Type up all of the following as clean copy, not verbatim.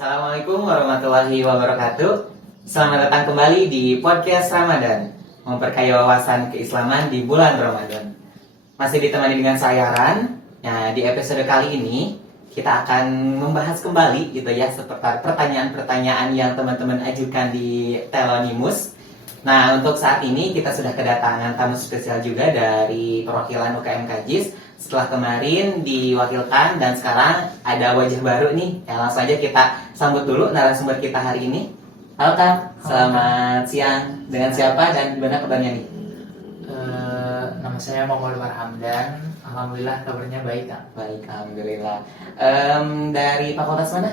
Assalamualaikum warahmatullahi wabarakatuh. Selamat datang kembali di podcast Ramadan, memperkaya wawasan keislaman di bulan Ramadan. Masih ditemani dengan saya Ran. Nah, di episode kali ini kita akan membahas kembali gitu ya seputar pertanyaan-pertanyaan yang teman-teman ajukan di Telonimus. Nah, untuk saat ini kita sudah kedatangan tamu spesial juga dari perwakilan UKM Kajis. Setelah kemarin diwakilkan dan sekarang ada wajah baru nih. Ya, langsung aja kita sambut dulu narasumber kita hari ini. Halo Kang, selamat siang. Dengan siapa dan gimana kabarnya nih? Nama saya Muhammad Warhamdan. Alhamdulillah kabarnya baik, Kang. Baik, alhamdulillah. Dari fakultas mana?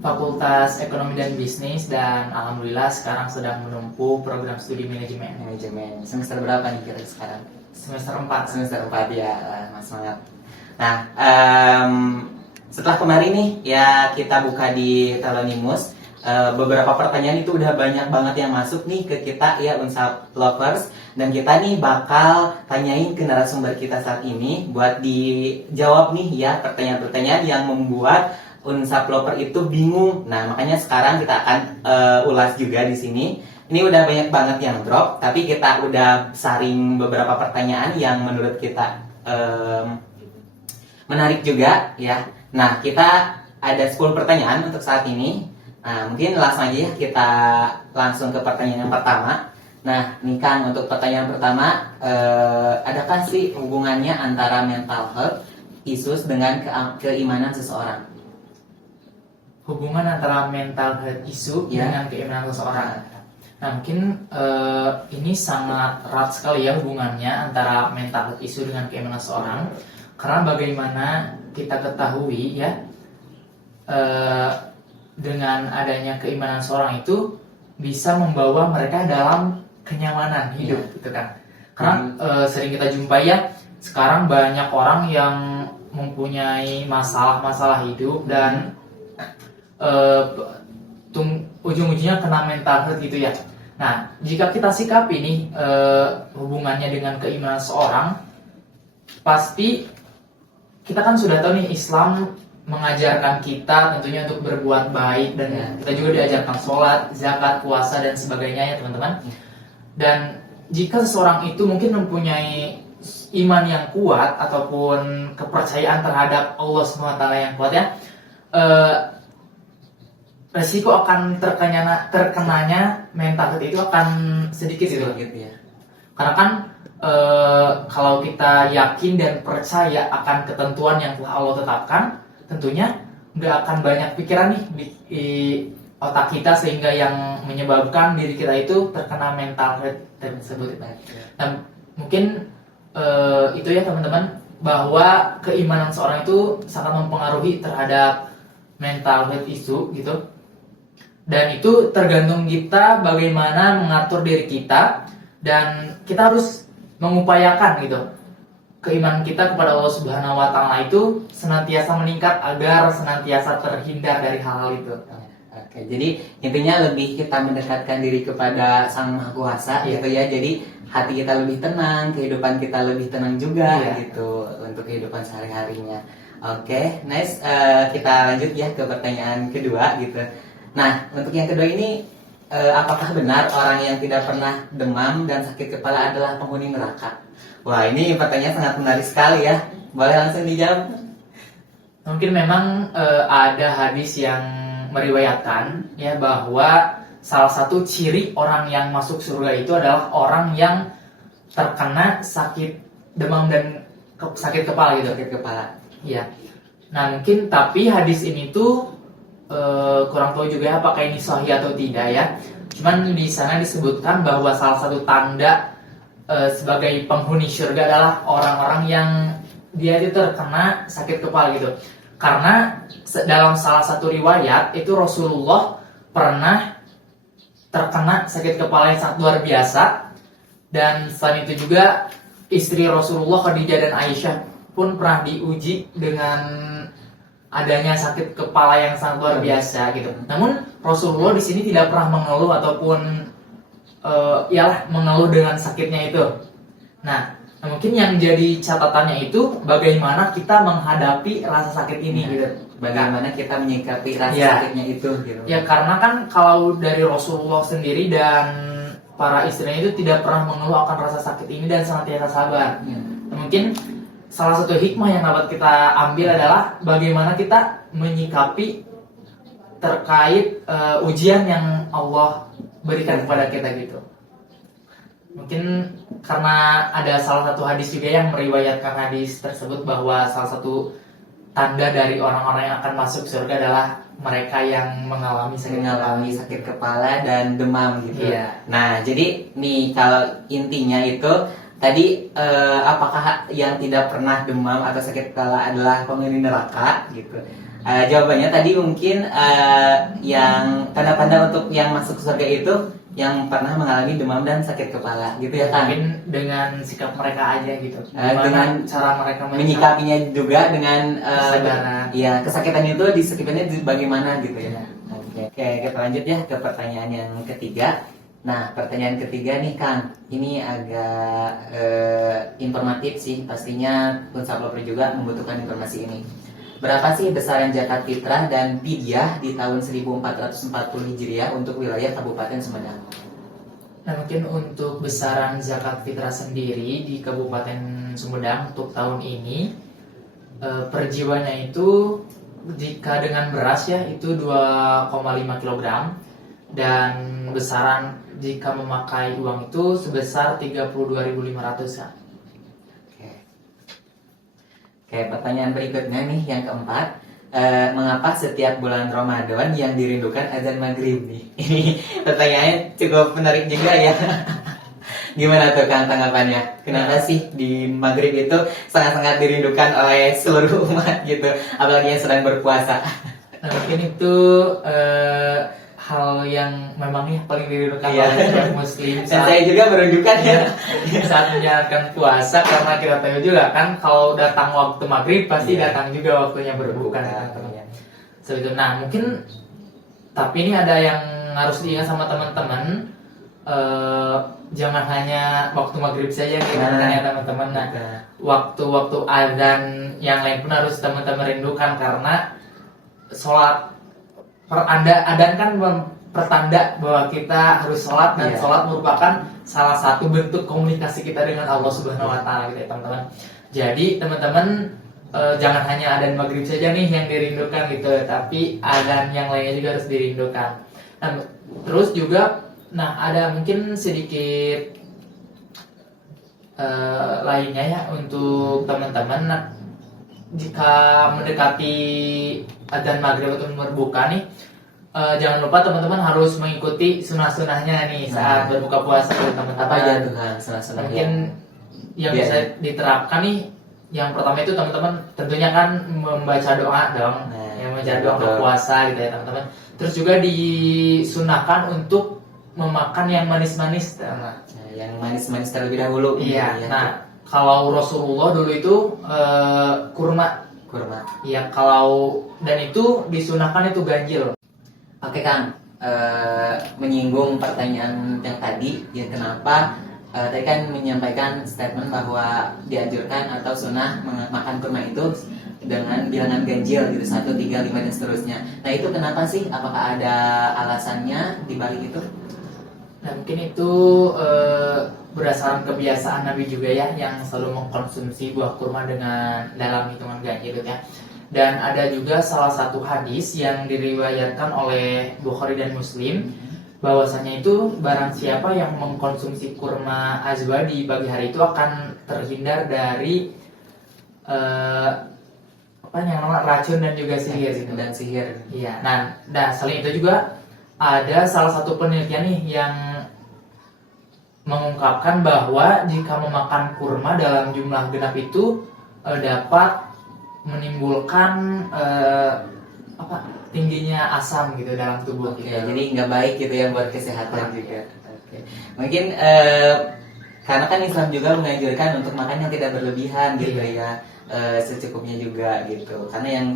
Fakultas Ekonomi dan Bisnis, dan alhamdulillah sekarang sedang menempuh program studi manajemen. Manajemen. Semester berapa nih kira sekarang? Semester 4. Semester 4 ya, Mas semangat. Nah, setelah kemarin nih ya kita buka di Telonimus, beberapa pertanyaan itu udah banyak banget yang masuk nih ke kita ya Unsap Lovers, dan kita nih bakal tanyain ke narasumber kita saat ini buat dijawab nih ya pertanyaan-pertanyaan yang membuat Unsap Lover itu bingung. Nah, makanya sekarang kita akan ulas juga di sini. Ini udah banyak banget yang drop, tapi kita udah saring beberapa pertanyaan yang menurut kita menarik juga ya. Nah, kita ada 10 pertanyaan untuk saat ini. Nah, mungkin langsung aja ya kita langsung ke pertanyaan yang pertama. Nah, nih Kang, untuk pertanyaan pertama, adakah sih hubungannya antara mental health issues dengan keimanan seseorang? Hubungan antara mental health issue Ya. dengan keimanan seseorang. Nah, mungkin ini sangat erat sekali ya hubungannya antara mental health issue dengan keimanan seseorang. Karena bagaimana kita ketahui ya, dengan adanya keimanan seorang itu bisa membawa mereka dalam kenyamanan hidup, gitu kan. Karena sering kita jumpai ya, sekarang banyak orang yang mempunyai masalah-masalah hidup dan ujung-ujungnya kena mental health gitu ya. Nah, jika kita sikapi nih hubungannya dengan keimanan seorang, pasti kita kan sudah tahu nih Islam mengajarkan kita tentunya untuk berbuat baik, dan kita juga diajarkan sholat, zakat, puasa dan sebagainya ya teman-teman. Dan jika seseorang itu mungkin mempunyai iman yang kuat ataupun kepercayaan terhadap Allah SWT yang kuat ya, resiko akan terkenanya mental health itu akan sedikit gitu ya. Karena kan kalau kita yakin dan percaya akan ketentuan yang telah Allah tetapkan, tentunya nggak akan banyak pikiran nih di otak kita sehingga yang menyebabkan diri kita itu terkena mental health tersebut. Nah, mungkin itu ya teman-teman, bahwa keimanan seorang itu sangat mempengaruhi terhadap mental health issue gitu. Dan itu tergantung kita bagaimana mengatur diri kita, dan kita harus mengupayakan gitu keimanan kita kepada Allah Subhanahu wa Ta'ala itu senantiasa meningkat agar senantiasa terhindar dari hal-hal itu. Oke, jadi intinya lebih kita mendekatkan diri kepada Sang Maha Kuasa gitu ya. Jadi hati kita lebih tenang, kehidupan kita lebih tenang juga gitu untuk kehidupan sehari-harinya. Oke, nice. Kita lanjut ya ke pertanyaan kedua gitu. Nah, untuk yang kedua ini, apakah benar orang yang tidak pernah demam dan sakit kepala adalah penghuni neraka? Wah, ini pertanyaan sangat menarik sekali ya. Boleh langsung dijawab? Mungkin memang ada hadis yang meriwayatkan ya bahwa salah satu ciri orang yang masuk surga itu adalah orang yang terkena sakit demam dan sakit kepala gitu. Sakit kepala. Iya. Nah, mungkin tapi hadis ini tuh kurang tahu juga ya apakah ini sahih atau tidak ya. Cuman di sana disebutkan bahwa salah satu tanda sebagai penghuni surga adalah orang-orang yang dia itu terkena sakit kepala gitu. Karena dalam salah satu riwayat itu Rasulullah pernah terkena sakit kepala yang sangat luar biasa, dan selain itu juga istri Rasulullah Khadijah dan Aisyah pun pernah diuji dengan adanya sakit kepala yang sangat luar biasa gitu. Namun Rasulullah di sini tidak pernah mengeluh ataupun mengeluh dengan sakitnya itu. Nah, Nah, mungkin yang jadi catatannya itu bagaimana kita menghadapi rasa sakit ini gitu. Bagaimana kita menyikapi rasa Ya. sakitnya itu gitu. Ya karena kan kalau dari Rasulullah sendiri dan para istrinya itu tidak pernah mengeluh akan rasa sakit ini dan senantiasa sabar. Nah, mungkin salah satu hikmah yang dapat kita ambil adalah bagaimana kita menyikapi terkait ujian yang Allah berikan kepada kita gitu. Mungkin karena ada salah satu hadis juga yang meriwayatkan hadis tersebut bahwa salah satu tanda dari orang-orang yang akan masuk surga adalah mereka yang mengalami sakit kepala dan demam gitu. Iya. Nah, jadi nih kalau intinya itu tadi apakah yang tidak pernah demam atau sakit kepala adalah penghuni neraka gitu? Jawabannya tadi mungkin yang tanda-tanda untuk yang masuk surga itu yang pernah mengalami demam dan sakit kepala gitu ya kan? Mungkin dengan sikap mereka aja gitu. Dengan cara mereka menyikapinya juga dengan kesabaran. ya kesakitan itu disikapinya bagaimana gitu ya. Oke, kita lanjut ya ke pertanyaan yang ketiga. Nah, pertanyaan ketiga nih Kang, ini agak informatif sih, pastinya Unsur Lover juga membutuhkan informasi ini. Berapa sih besaran zakat fitrah dan fidyah di tahun 1440 Hijriah untuk wilayah Kabupaten Sumedang? Nah, mungkin untuk besaran zakat fitrah sendiri di Kabupaten Sumedang untuk tahun ini per jiwanya itu jika dengan beras ya itu 2,5 kg dan besaran jika memakai uang itu sebesar 32.500 ya. Oke, pertanyaan berikutnya nih yang keempat. Mengapa setiap bulan Ramadan yang dirindukan azan maghrib nih? Ini pertanyaannya cukup menarik juga ya. Gimana tuh Kang tanggapannya? Kenapa sih di maghrib itu sangat-sangat dirindukan oleh seluruh umat gitu, apalagi yang sedang berpuasa? Nah, mungkin itu hal yang memang paling dirindukan Iya. oleh setiap muslim Dan saya juga merindukan ya. saat menjalankan puasa, karena kita tahu juga kan kalau datang waktu maghrib pasti Iya. datang juga waktunya berbuka Iya. seperti itu. Nah, mungkin tapi ini ada yang harus diingat sama teman-teman, jangan hanya waktu maghrib saja gitu kan ya teman-teman. Nah, waktu-waktu azan yang lain pun harus teman-teman rindukan, karena sholat adan kan pertanda bahwa kita harus sholat, dan Iya. sholat merupakan salah satu bentuk komunikasi kita dengan Allah Subhanahu Wa Taala gitu ya teman-teman. Jadi teman-teman jangan hanya adzan maghrib saja nih yang dirindukan gitu, tapi adzan yang lainnya juga harus dirindukan. Nah, terus juga, nah ada mungkin sedikit lainnya ya untuk teman-teman. Nah, jika mendekati adzan maghrib atau berbuka nih, jangan lupa teman-teman harus mengikuti sunah-sunahnya nih saat berbuka puasa teman-teman. Apa aja tuh Kang sunah-sunahnya? Mungkin yang bisa diterapkan nih, yang pertama itu teman-teman tentunya kan membaca doa dong, yang membaca doa untuk puasa gitu ya teman-teman. Terus juga disunahkan untuk memakan yang manis-manis. Nah, yang manis-manis terlebih dahulu. Iya. Ya. Nah, kalau Rasulullah dulu itu kurma. Iya, kalau dan itu disunahkan itu ganjil. Oke Kang, menyinggung pertanyaan yang tadi, ya kenapa tadi kan menyampaikan statement bahwa dianjurkan atau sunnah makan kurma itu dengan bilangan ganjil gitu 1, 3, 5 dan seterusnya. Nah itu kenapa sih? Apakah ada alasannya di balik itu? Nah, mungkin itu berdasarkan kebiasaan Nabi juga ya, yang selalu mengkonsumsi buah kurma dengan dalam hitungan ganjil ya. Dan ada juga salah satu hadis yang diriwayatkan oleh Bukhari dan Muslim, bahwasanya itu barang siapa yang mengkonsumsi kurma azwa di pagi hari itu akan terhindar dari apa yang namanya racun dan juga sihir gitu. Dan sihir. Iya. Nah, selain itu juga ada salah satu penelitian nih yang mengungkapkan bahwa jika memakan kurma dalam jumlah genap itu dapat menimbulkan tingginya asam gitu dalam tubuh kita. Jadi nggak baik gitu ya buat kesehatan juga. Oke. Mungkin karena kan Islam juga menganjurkan untuk makan yang tidak berlebihan gitu ya, secukupnya juga gitu. Karena yang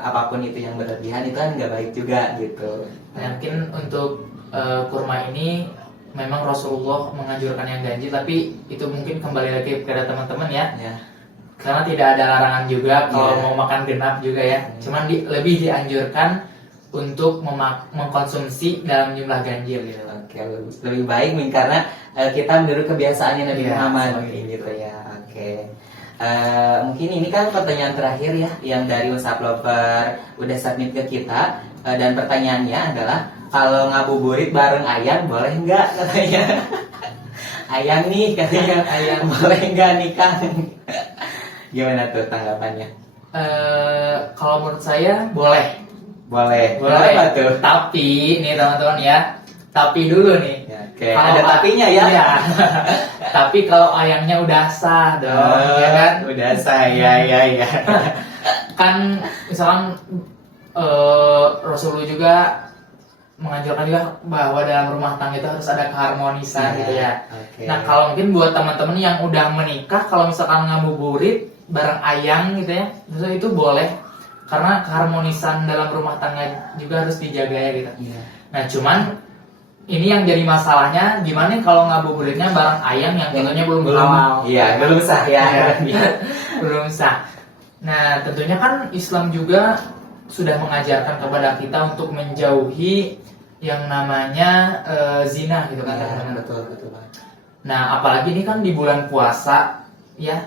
apapun itu yang berlebihan itu kan nggak baik juga gitu. Nah, mungkin untuk kurma ini memang Rasulullah menganjurkan yang ganjil, tapi itu mungkin kembali lagi kepada teman-teman ya. Ya. Karena tidak ada larangan juga kalau Iya. mau makan genap juga ya. Cuman lebih dianjurkan untuk mengkonsumsi dalam jumlah ganjil gitu. Oke, lebih baik karena kita meniru kebiasaannya Nabi Iya, Muhammad seperti gitu ya. Oke. Mungkin ini kan pertanyaan terakhir ya yang dari WhatsApp Lover udah submit ke kita. Dan pertanyaannya adalah kalau ngabuburit bareng ayang boleh nggak katanya? Ayang nih katanya, ayang boleh nggak nikah? Gimana tuh tanggapannya? Kalau menurut saya boleh. Boleh. Boleh. Kenapa tuh? Tapi nih teman-teman ya, tapi dulu nih. Ya, oke, Kalau ada tapinya ya. Iya. Tapi kalau ayangnya udah sah dong, ya kan? Udah saya ya. Kan misalkan Rasulullah juga menganjurkan juga bahwa dalam rumah tangga itu harus ada keharmonisan gitu ya. Oke. Nah kalau mungkin buat teman-teman yang udah menikah, kalau misalkan ngabuburit bareng ayang gitu ya, itu boleh karena keharmonisan dalam rumah tangga juga harus dijaga ya gitu. Iya. Nah cuman ini yang jadi masalahnya gimana kalau ngabuburitnya bareng ayang yang tentunya belum halal. Iya, belum sah ya. Belum sah. Nah tentunya kan Islam juga sudah mengajarkan kepada kita untuk menjauhi yang namanya zina gitu kan teman-teman. Betul Bang. Nah apalagi ini kan di bulan puasa ya,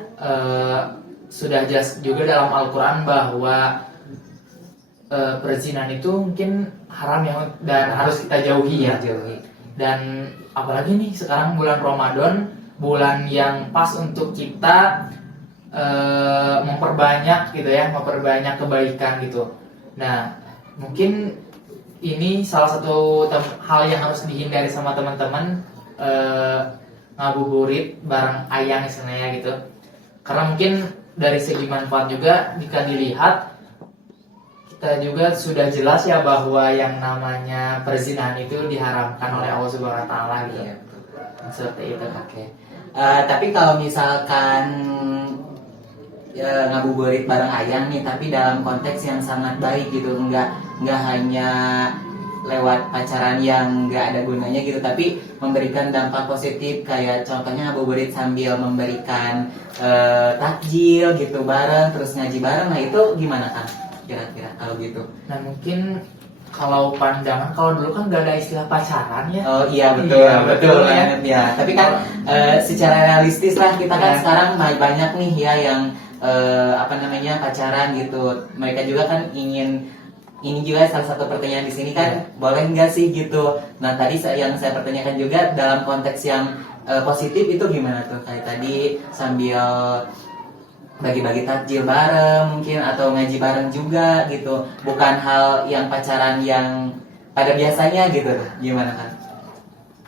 sudah jelas juga dalam Al-Quran bahwa perzinahan itu mungkin haram ya dan harus kita jauhi ya. Jauhi. Dan apalagi nih sekarang bulan Ramadan, bulan yang pas untuk kita memperbanyak gitu ya, memperbanyak kebaikan gitu. Nah mungkin ini salah satu hal yang harus dihindari sama teman-teman, ngabuburit bareng ayang istilahnya gitu. Karena mungkin dari segi manfaat juga jika dilihat, kita juga sudah jelas ya bahwa yang namanya perzinahan itu diharamkan oleh Allah Subhanahu wa taala gitu. Iya, Seperti itu. Oke. Tapi kalau misalkan ngabuburit bareng ayang nih, tapi dalam konteks yang sangat baik gitu, nggak hanya lewat pacaran yang nggak ada gunanya gitu, tapi memberikan dampak positif kayak contohnya ngabuburit sambil memberikan takjil gitu bareng, terus ngaji bareng. Nah itu gimana kan kira-kira kalau gitu? Nah mungkin kalau pandangan, kalau dulu kan nggak ada istilah pacaran ya. Oh iya betul, Iya, betul betul, banget ya. Tapi kan secara realistis lah kita kan Ya. sekarang banyak nih ya yang pacaran gitu. Mereka juga kan ingin, ini juga salah satu pertanyaan di sini kan, boleh nggak sih gitu. Nah tadi yang saya pertanyakan juga dalam konteks yang positif itu gimana tuh, kayak tadi sambil bagi-bagi takjil bareng mungkin atau ngaji bareng juga gitu, bukan hal yang pacaran yang pada biasanya gitu. Gimana kan?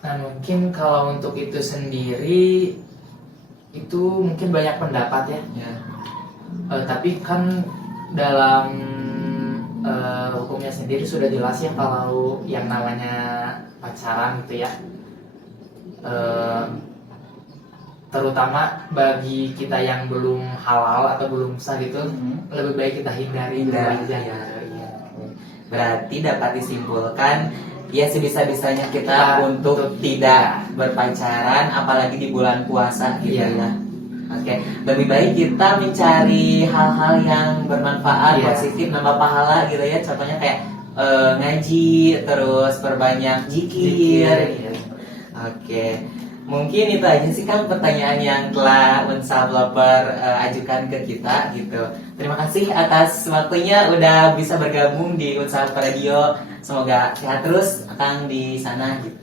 Nah mungkin kalau untuk itu sendiri itu mungkin banyak pendapat ya. Ya. Tapi kan dalam hukumnya sendiri sudah jelas ya kalau yang namanya pacaran gitu ya, terutama bagi kita yang belum halal atau belum sah gitu, lebih baik kita hindari dulu aja. Ya. Berarti dapat disimpulkan ya sebisa-bisanya kita untuk tidak berpacaran apalagi di bulan puasa gitu ya. Oke, lebih baik kita mencari hal-hal yang bermanfaat, positif, nambah pahala gitu ya. Contohnya kayak ngaji, terus perbanyak zikir. Oke, mungkin itu aja sih Kang pertanyaan yang telah WhatsApp Lover ajukan ke kita gitu. Terima kasih atas waktunya udah bisa bergabung di WhatsApp Radio. Semoga sehat terus Kang di sana gitu.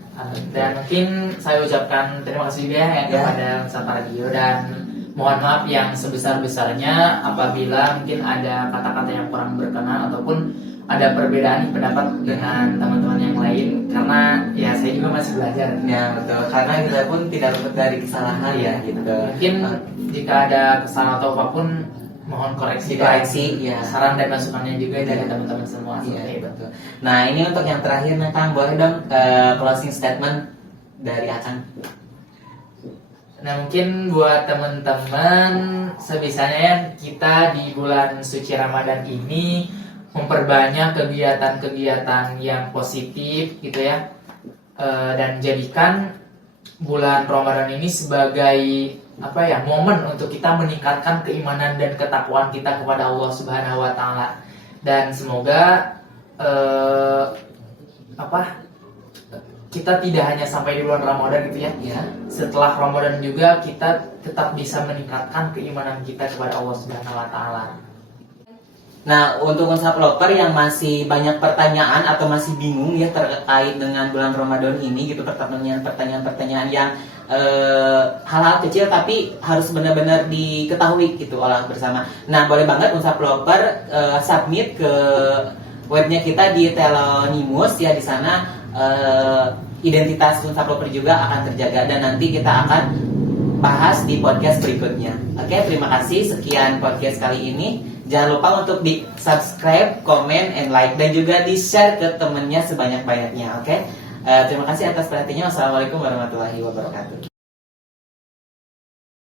Dan mungkin saya ucapkan terima kasih juga ya kepada WhatsApp Radio, dan mohon maaf yang sebesar-besarnya apabila mungkin ada kata-kata yang kurang berkenan ataupun ada perbedaan pendapat dengan teman-teman yang lain, karena ya saya juga masih belajar. Ya betul, karena kita pun tidak luput dari kesalahan ya gitu. Mungkin jika ada kesalahan atau apapun mohon koreksi ya. Saran dan masukannya juga dari teman-teman semua. Iya betul. Nah ini untuk yang terakhir nih Kang, boleh dong closing statement dari Akang. Nah mungkin buat teman-teman sebisanya ya, kita di bulan suci Ramadan ini memperbanyak kegiatan-kegiatan yang positif gitu ya, dan jadikan bulan Ramadan ini sebagai momen untuk kita meningkatkan keimanan dan ketakwaan kita kepada Allah Subhanahu wa taala. Dan semoga kita tidak hanya sampai di bulan Ramadan gitu ya. Ya. Setelah Ramadan juga kita tetap bisa meningkatkan keimanan kita kepada Allah Subhanahu wa taala. Nah, untuk unsaploper yang masih banyak pertanyaan atau masih bingung ya terkait dengan bulan Ramadan ini gitu, pertanyaan-pertanyaan yang hal-hal kecil tapi harus benar-benar diketahui gitu olah bersama. Nah, boleh banget unsaploper submit ke webnya kita di Telonimus ya, di sana identitas unsaploper juga akan terjaga dan nanti kita akan bahas di podcast berikutnya. Oke, terima kasih. Sekian podcast kali ini. Jangan lupa untuk di subscribe, comment, and like, dan juga di share ke temennya sebanyak-banyaknya. Oke, terima kasih atas perhatiannya. Wassalamualaikum warahmatullahi wabarakatuh.